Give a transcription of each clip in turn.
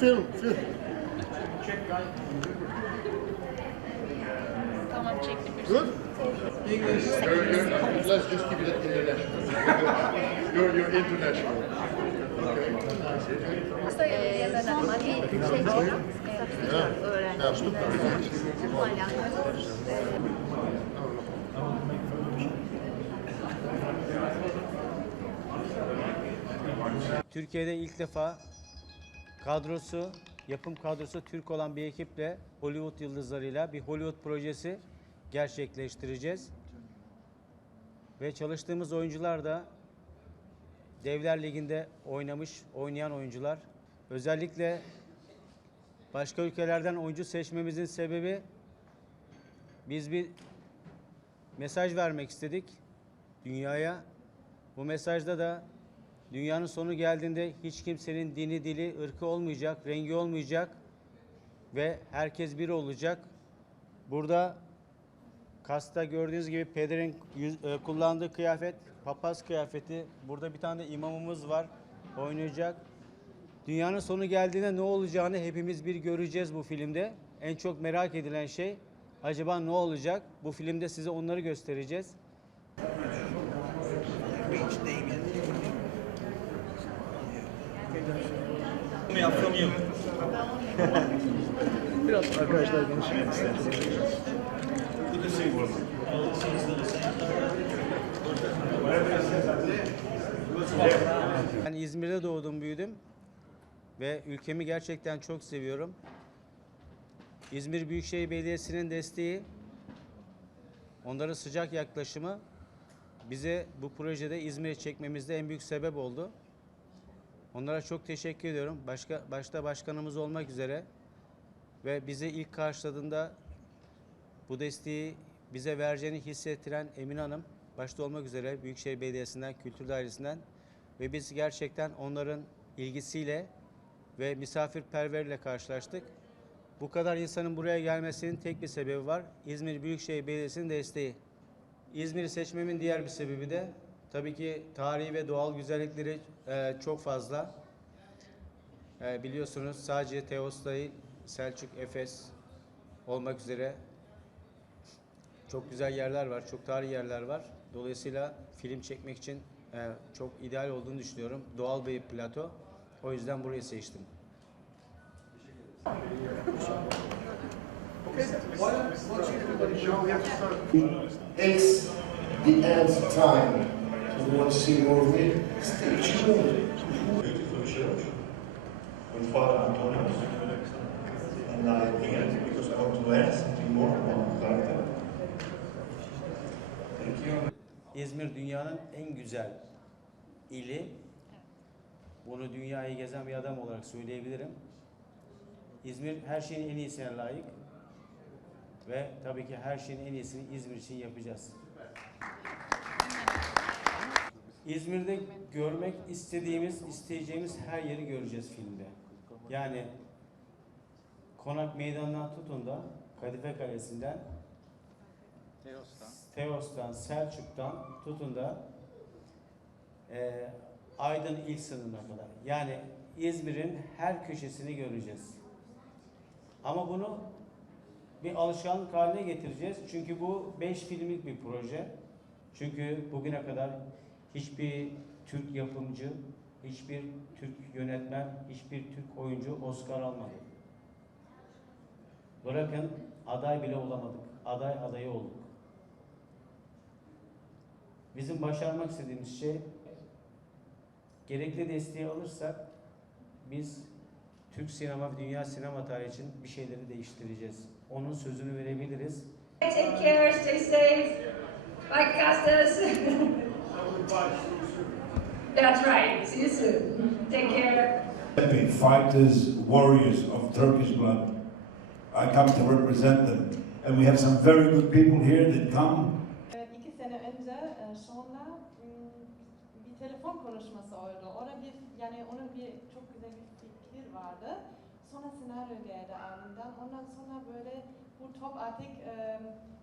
Film, film. Tamam çektim bir Good? English. You're, you're, let's just keep it international. you're, you're international. Türkiye'de ilk defa kadrosu, yapım kadrosu Türk olan bir ekiple Hollywood yıldızlarıyla bir Hollywood projesi gerçekleştireceğiz. Ve çalıştığımız oyuncular da Devler Ligi'nde oynamış, oynayan oyuncular. Özellikle başka ülkelerden oyuncu seçmemizin sebebi biz bir mesaj vermek istedik dünyaya. Bu mesajda da dünyanın sonu geldiğinde hiç kimsenin dini, dili, ırkı olmayacak, rengi olmayacak ve herkes bir olacak. Burada kasta gördüğünüz gibi pederin e, kullandığı kıyafet papaz kıyafeti. Burada bir tane de imamımız var oynayacak. Dünyanın sonu geldiğinde ne olacağını hepimiz bir göreceğiz bu filmde. En çok merak edilen şey acaba ne olacak? Bu filmde size onları göstereceğiz. Biraz arkadaşlar konuşmak isterseniz. Ben İzmir'de doğdum, büyüdüm ve ülkemi gerçekten çok seviyorum. İzmir Büyükşehir Belediyesi'nin desteği, onların sıcak yaklaşımı bize bu projede İzmir'e çekmemizde en büyük sebep oldu. Onlara çok teşekkür ediyorum. Başka başta başkanımız olmak üzere ve bizi ilk karşıladığında bu desteği bize vereceğini hissettiren Emine Hanım başta olmak üzere Büyükşehir Belediyesi'nden, Kültür Dairesi'nden ve biz gerçekten onların ilgisiyle ve misafirperverle karşılaştık. Bu kadar insanın buraya gelmesinin tek bir sebebi var. İzmir Büyükşehir Belediyesi'nin desteği. İzmir'i seçmemin diğer bir sebebi de tabii ki tarihi ve doğal güzellikleri e, çok fazla. E, biliyorsunuz sadece Teos'tayı, Selçuk, Efes olmak üzere çok güzel yerler var, çok tarihi yerler var. Dolayısıyla film çekmek için e, çok ideal olduğunu düşünüyorum. Doğal bir plato. O yüzden burayı seçtim. It's the end time. So you want to see more of me? Stay tuned. beautiful church with Father Antonius. And I think because I want to learn something more about character. Thank you. İzmir dünyanın en güzel ili. Bunu dünyayı gezen bir adam olarak söyleyebilirim. İzmir her şeyin en iyisine layık. Ve tabii ki her şeyin en iyisini İzmir için yapacağız. İzmir'de görmek istediğimiz, isteyeceğimiz her yeri göreceğiz filmde. Yani Konak Meydanı'ndan tutun da Kadife Kalesi'nden Teos'tan, Selçuk'tan tutun da e, Aydın ilk sınırına kadar. Yani İzmir'in her köşesini göreceğiz. Ama bunu bir alışkanlık haline getireceğiz. Çünkü bu 5 filmlik bir proje. Çünkü bugüne kadar hiçbir Türk yapımcı, hiçbir Türk yönetmen, hiçbir Türk oyuncu Oscar almadı. Bırakın aday bile olamadık. Aday adayı olduk. Bizim başarmak istediğimiz şey gerekli desteği alırsak biz Türk sinema ve dünya sinema tarihi için bir şeyleri değiştireceğiz. Onun sözünü verebiliriz. Take care, stay safe. Bye, Costas. That's right. See you soon. Take care. Epic fighters, warriors of Turkish blood. I come to represent them. And we have some very good people here that come Evet, İki sene önce e, sonra m, bir telefon konuşması oldu. Orada bir yani onun bir çok güzel bir fikir vardı. Sonra senaryo geldi ardından. Ondan sonra böyle bu top artık e,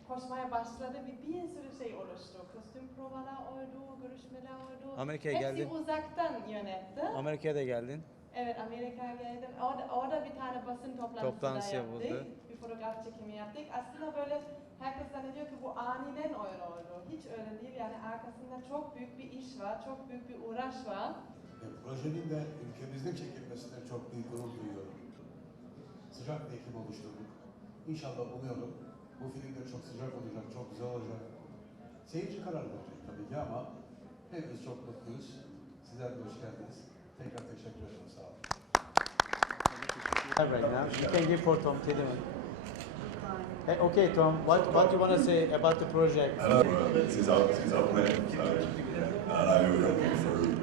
koşmaya başladı. Bir, bir sürü şey oluştu. Kostüm provalar oldu, görüşmeler oldu. Amerika'ya Hepsi geldin. uzaktan yönetti. Amerika'ya da geldin. Evet Amerika'ya geldim. Orada, orada bir tane basın toplantısı Toplantısı da yaptık. yapıldı. Bir fotoğraf çekimi yaptık. Aslında böyle herkes zannediyor ki bu aniden öyle oldu. Hiç öyle değil. Yani arkasında çok büyük bir iş var, çok büyük bir uğraş var. E, projenin de ülkemizde çekilmesine çok büyük gurur duyuyorum. Sıcak bir ekip oluşturduk. İnşallah umuyorum bu film de çok sıcak olacak, çok güzel olacak. Seyirci karar verecek tabii ki ama hepimiz çok mutluyuz. Sizler de hoş geldiniz. Tekrar teşekkür ederim. Sağ olun. Right now, you can give for Tom Tiedemann. Hey, okay, Tom, what what you want to say about the project? Uh, It's our, it's our plan. So